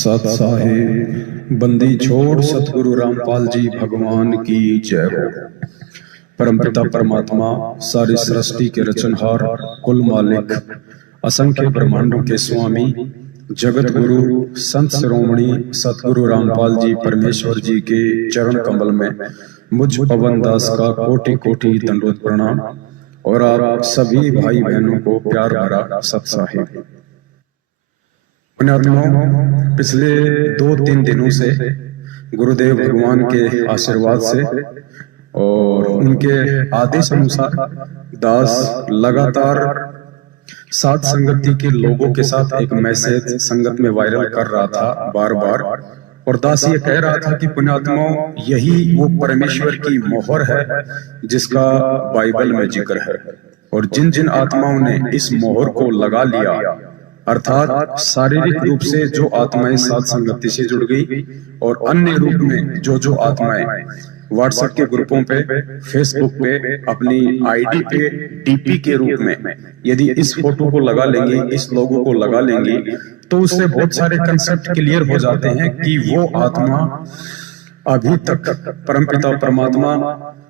सत साहिब बंदी छोड़ सतगुरु रामपाल जी भगवान की जय हो। परमपिता परमात्मा सारी सृष्टि के रचनहार, कुल मालिक, असंख्य ब्रह्मांडों के स्वामी, जगत गुरु संत शिरोमणि सतगुरु रामपाल जी परमेश्वर जी के चरण कमल में मुझ पवन दास का कोटि कोटि दंडवत प्रणाम और आप सभी भाई बहनों को प्यार भरा सत साहिब। पिछले 2-3 दिनों से गुरुदेव भगवान के आशीर्वाद से और उनके आदेश अनुसार दास लगातार साध संगति के लोगों के साथ एक मैसेज संगत में वायरल कर रहा था बार बार, और दास ये कह रहा था कि पुण्यात्माओं, यही वो परमेश्वर की मोहर है जिसका बाइबल में जिक्र है, और जिन जिन आत्माओं ने इस मोहर को लगा लिया, अर्थात शारीरिक रूप से जो आत्माएं साध संगति से जुड़ गई और अन्य रूप में जो आत्माएं व्हाट्सएप के ग्रुपों पे, फेसबुक पे, अपनी आईडी पे डीपी के रूप में यदि इस फोटो को लगा लेंगे, इस लोगो को लगा लेंगे, तो उससे बहुत सारे कंसेप्ट क्लियर हो जाते हैं कि वो आत्मा अभी तक परमपिता परमात्मा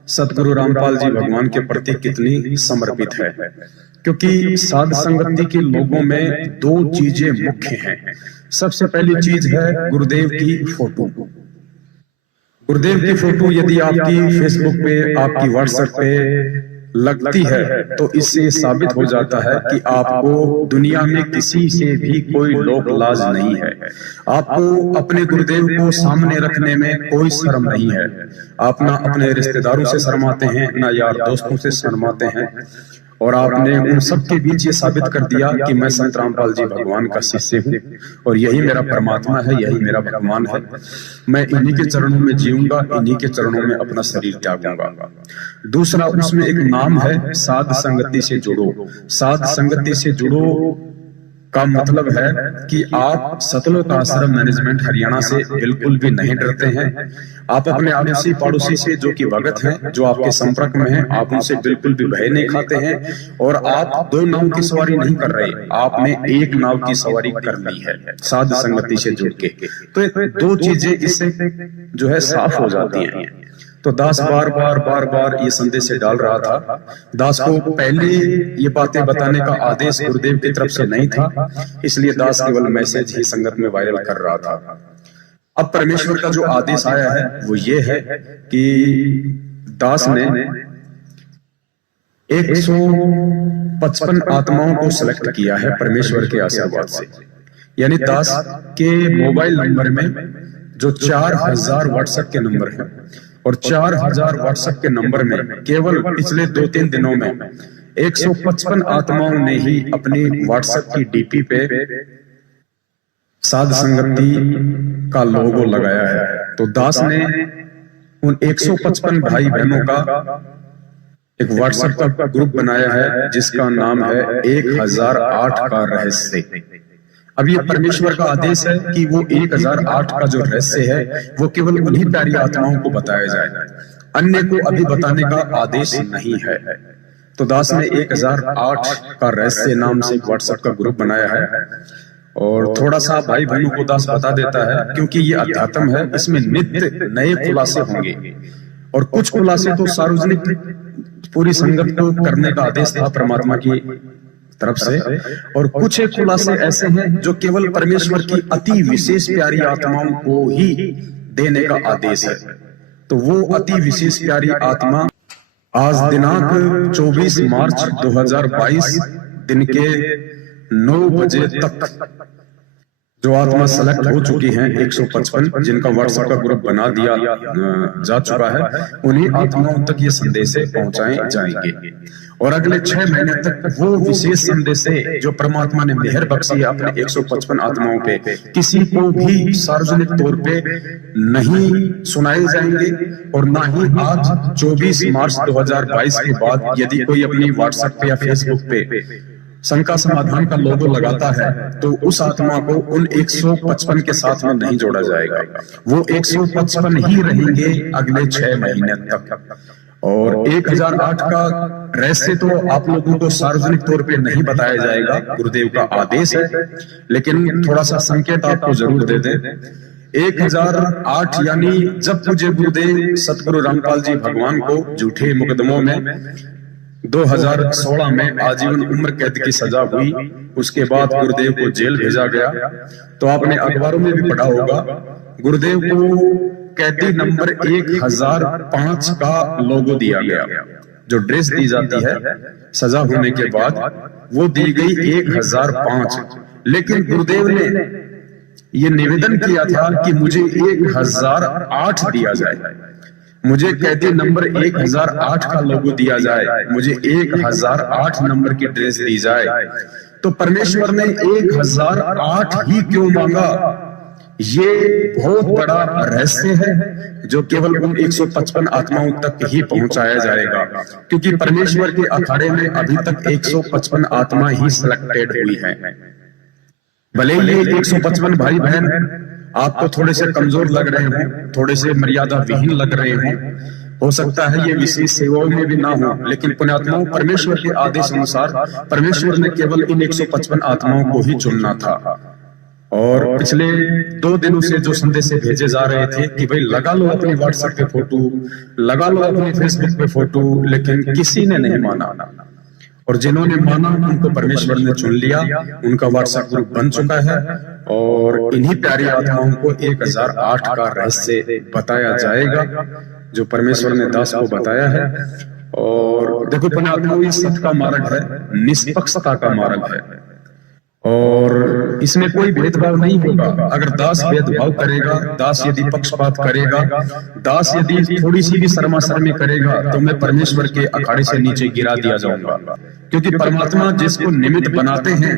सतगुरु रामपाल जी भगवान के प्रति कितनी समर्पित है। क्योंकि साध संगति के लोगों में 2 चीजें मुख्य हैं। सबसे पहली चीज है गुरुदेव की फोटो। गुरुदेव की फोटो यदि आपकी फेसबुक पे, आपकी व्हाट्सएप पे लगती है तो इससे साबित हो जाता है कि आपको दुनिया में किसी से भी कोई लोक लाज नहीं है। आपको अपने गुरुदेव को सामने रखने में कोई शर्म नहीं है। आप ना अपने रिश्तेदारों से शर्माते हैं, ना यार दोस्तों से शर्माते हैं, और आपने उन सब के बीच ये साबित कर दिया कि मैं संत रामपाल जी भगवान का शिष्य हूँ और यही मेरा परमात्मा है, यही मेरा भगवान है। मैं इन्हीं के चरणों में जीऊंगा, इन्हीं के चरणों में अपना शरीर त्यागूंगा। दूसरा, उसमें एक नाम है साध संगति से जुड़ो। साध संगति से जुड़ो का मतलब है कि आप सतलोक आश्रम मैनेजमेंट हरियाणा से बिल्कुल भी नहीं डरते हैं। आप अपने आड़ोसी पड़ोसी से जो कि भगत हैं, जो आपके संपर्क में हैं, आप उनसे बिल्कुल भी भय नहीं खाते हैं, और आप 2 नाव की सवारी नहीं कर रहे, आपने एक नाव की सवारी कर ली है साध संगति से जुड़ के। तो 2 चीजें इससे जो है साफ हो जाती हैं। तो दास बार बार ये संदेश डाल रहा था। दास को पहले ये बातें बताने का आदेश गुरुदेव की तरफ से नहीं था, इसलिए दास केवल मैसेज ही संगत में वायरल कर रहा था। अब परमेश्वर का जो आदेश आया है वो ये है कि दास ने 155 आत्माओं को सिलेक्ट किया है परमेश्वर के आशीर्वाद से। यानी दास के मोबाइल नंबर में जो 4000 व्हाट्सएप के नंबर हैं, और 4000 व्हाट्सएप के नंबर में केवल पिछले 2-3 दिनों में 155 आत्माओं ने ही अपनी व्हाट्सएप की डीपी पे साध संगति का लोगो लगाया है। तो दास ने उन 155 भाई बहनों का एक व्हाट्सएप का ग्रुप बनाया है जिसका नाम है 1008 का रहस्य। अब ये परमेश्वर का आदेश है कि वो 1008 का जो रहस्य है वो केवल उन्हीं प्यारी आत्माओं को बताया जाए, अन्य को अभी बताने का आदेश नहीं है। तो दास ने 1008 का रहस्य नाम से व्हाट्सएप का ग्रुप बनाया है, और थोड़ा सा भाई बहनों को दास बता देता है, क्योंकि ये अध्यात्म है, इसमें नित्य नए खुलासे होंगे, और कुछ खुलासे तो सार्वजनिक पूरी संगत को करने का आदेश था परमात्मा की तरफ से, और कुछ एक खुलासे ऐसे हैं जो केवल परमेश्वर की अति विशेष प्यारी आत्माओं को ही देने का आदेश है। तो वो अति विशेष प्यारी आत्मा आज दिनांक 24 मार्च 2022 दिन के 9 बजे तक जो आत्मा सेलेक्ट हो चुकी हैं 155, जिनका व्हाट्सएप का ग्रुप बना दिया जा चुका है, उन्हीं आत्माओं तक ये संदेश पहुंचाए जाएंगे, और अगले 6 महीने तक वो विशेष संदेश जो परमात्मा ने मेहर बख्शी है अपने 155 आत्माओं पे, किसी को भी सार्वजनिक तौर पे नहीं सुनाए जाएंगे। और ना ही आज 24 मार्च 2022 के बाद यदि कोई अपनी व्हाट्सएप पे या फेसबुक पे शंका समाधान का लोगो लगाता है तो उस आत्मा को उन 155 के साथ में नहीं जोड़ा जाएगा। वो 155 ही रहेंगे अगले 6 महीने तक। और 1008 का रहस्य तो आप लोगों को सार्वजनिक तौर पे नहीं बताया जाएगा, गुरुदेव का आदेश है, लेकिन थोड़ा सा संकेत आपको जरूर दे दें। 1008 यानी जब पूज्य गुरुदेव सतगुरु रामपाल जी भगवान को झूठे मुकदमों में 2016 में आजीवन उम्र कैद की सजा हुई, उसके बाद गुरुदेव को जेल भेजा गया। तो आपने अखबारों में भी पढ़ा होगा, गुरुदेव को कैदी नंबर 1005 का लोगो दिया गया। जो ड्रेस दी जाती है सजा होने के बाद, वो दी गई 1005। लेकिन गुरुदेव ने ये निवेदन किया था कि मुझे 1008 दिया जाए, मुझे कैदी नंबर 1008 का लोगो दिया जाए, मुझे 1008 नंबर की ड्रेस दी जाए। तो परमेश्वर ने 1008 ही क्यों मांगा, ये बहुत बड़ा रहस्य है जो केवल उन 155 आत्माओं तक ही पहुंचाया जाएगा, क्योंकि परमेश्वर के अखाड़े में अभी तक 155 आत्मा ही सिलेक्टेड हुई है। भले ही ये 155 भाई बहन आपको थोड़े से कमजोर लग रहे हों, थोड़े से मर्यादा विहीन लग रहे हों, हो सकता है ये विशेष सेवाओं में भी ना हो, लेकिन पुण्यात्माओं, परमेश्वर के आदेश अनुसार परमेश्वर ने केवल इन 155 आत्माओं को ही चुनना था। और पिछले 2 दिनों से जो संदेश भेजे जा रहे थे कि भाई लगा लो अपने व्हाट्सएप पे फोटो, लगा लो अपने फेसबुक पे फोटो, लेकिन किसी ने नहीं माना। और जिन्होंने माना उनको परमेश्वर ने चुन लिया, उनका व्हाट्सएप ग्रुप बन चुका है। और इन्हीं प्यारी आत्माओं को 1008 का रहस्य बताया जाएगा जो परमेश्वर ने दास को बताया है। और देखो पुण्यात्माओं, ये सत्य का मार्ग है, निष्पक्षता का मार्ग है, और इसमें कोई भेदभाव नहीं होगा। अगर दास भेदभाव करेगा, दास यदि पक्षपात करेगा, दास यदि थोड़ी सी भी शर्माशर्मी करेगा, तो मैं परमेश्वर के अखाड़े से नीचे गिरा दिया जाऊंगा। क्योंकि परमात्मा जिसको निमित्त बनाते हैं,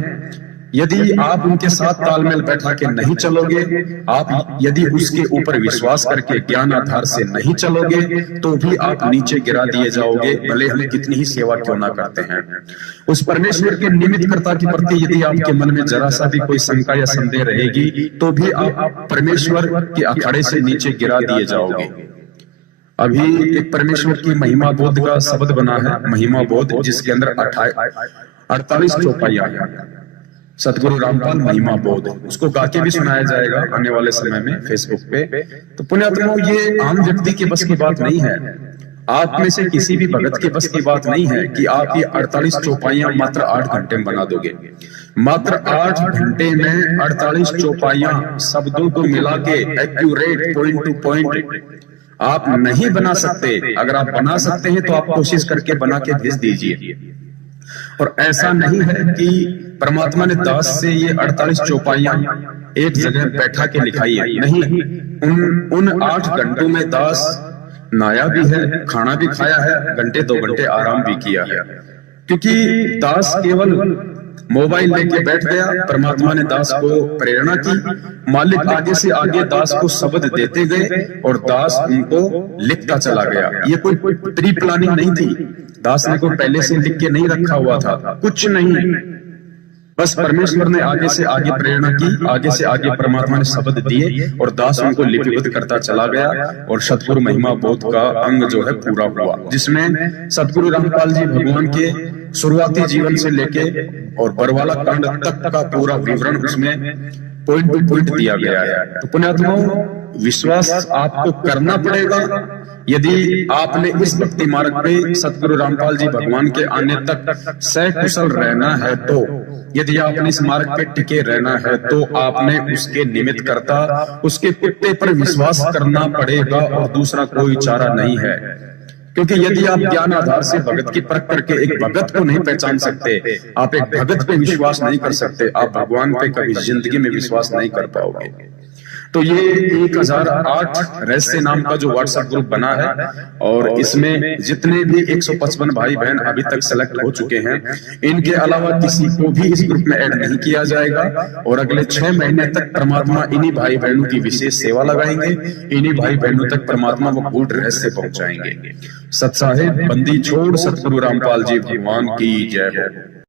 यदि आप उनके साथ तालमेल बैठा के नहीं चलोगे, आप यदि उसके ऊपर विश्वास करके ज्ञान आधार से नहीं चलोगे, तो भी आप नीचे गिरा दिए जाओगे, भले हम कितनी ही सेवा क्यों ना करते हैं। उस परमेश्वर के निमित्तकर्ता के प्रति यदि आपके मन में जरा सा भी कोई शंका या संदेह रहेगी, तो भी आप परमेश्वर के अखाड़े से नीचे गिरा दिए जाओगे। अभी एक परमेश्वर की महिमा बोध का शब्द बना है, महिमा बोध, जिसके अंदर 48 चौपाइयां हैं। सतगुरु रामपाल महिमा बोध, उसको गा के भी सुनाया जाएगा आने वाले समय में फेसबुक पे। तो पुण्यात्माओं, ये आम व्यक्ति के बस की बात नहीं है, आप में से किसी भी भगत के बस की बात नहीं है कि आप ये 48 चौपाइयां मात्र 8 घंटे में बना दोगे। मात्र 8 घंटे में 48 चौपाइयां शब्दों को मिला के एक्यूरेट, पॉइंट टू पॉइंट आप नहीं बना सकते। अगर आप बना सकते हैं तो आप कोशिश करके बना के भेज दीजिए। और ऐसा नहीं है कि परमात्मा ने दास से ये 48 चौपाइयां एक जगह बैठा के लिखाई है, नहीं। उन 8 घंटों में दास नहाया भी है, खाना भी खाया है, घंटे 2 घंटे आराम भी किया है। क्योंकि दास केवल मोबाइल लेके बैठ गया, परमात्मा ने दास को प्रेरणा की, मालिक आगे से आगे दास को शब्द देते गए और दास उनको लिखता चला गया। ये कोई प्री प्लानिंग नहीं थी, दास ने कोई पहले से लिख के नहीं रखा हुआ था, कुछ नहीं। बस परमेश्वर ने आगे से आगे प्रेरणा की, आगे से आगे परमात्मा ने शब्द दिए और दास उनको लिपिबद्ध करता चला गया। और सतगुरु महिमा बोध का अंग जो है पूरा हुआ, जिसमें सतगुरु रामपाल जी भगवान के शुरुआती जीवन से लेके और बरवाला कांड तक का पूरा विवरण उसमें पॉइंट टू पॉइंट दिया गया है। तो पुण्यात्माओं, विश्वास आपको करना पड़ेगा। यदि आपने इस भक्ति मार्ग पे सतगुरु रामपाल जी भगवान के आने तक सकुशल रहना है, तो यदि आपने इस मार्ग पे टिके रहना है, तो आपने उसके निमित्त करता, उसके कुत्ते पर विश्वास करना पड़ेगा और दूसरा कोई चारा नहीं है। क्योंकि यदि आप ज्ञान आधार से भगत की परख करके एक भगत को नहीं पहचान सकते, आप एक भगत पे विश्वास नहीं कर सकते, आप भगवान पे कभी जिंदगी में विश्वास नहीं कर पाओगे। तो ये 1008 रहस्य नाम का जो व्हाट्सएप ग्रुप बना है, और इसमें जितने भी 155 भाई बहन अभी तक सेलेक्ट हो चुके हैं, इनके अलावा किसी को भी इस ग्रुप में ऐड नहीं किया जाएगा। और अगले 6 महीने तक परमात्मा इन्हीं भाई बहनों की विशेष सेवा लगाएंगे, इन्हीं भाई बहनों तक परमात्मा वो गूढ़ रहस्य पहुंचाएंगे। सत साहिब बंदी छोड़ सतगुरु रामपाल जी भगवान की जय हो।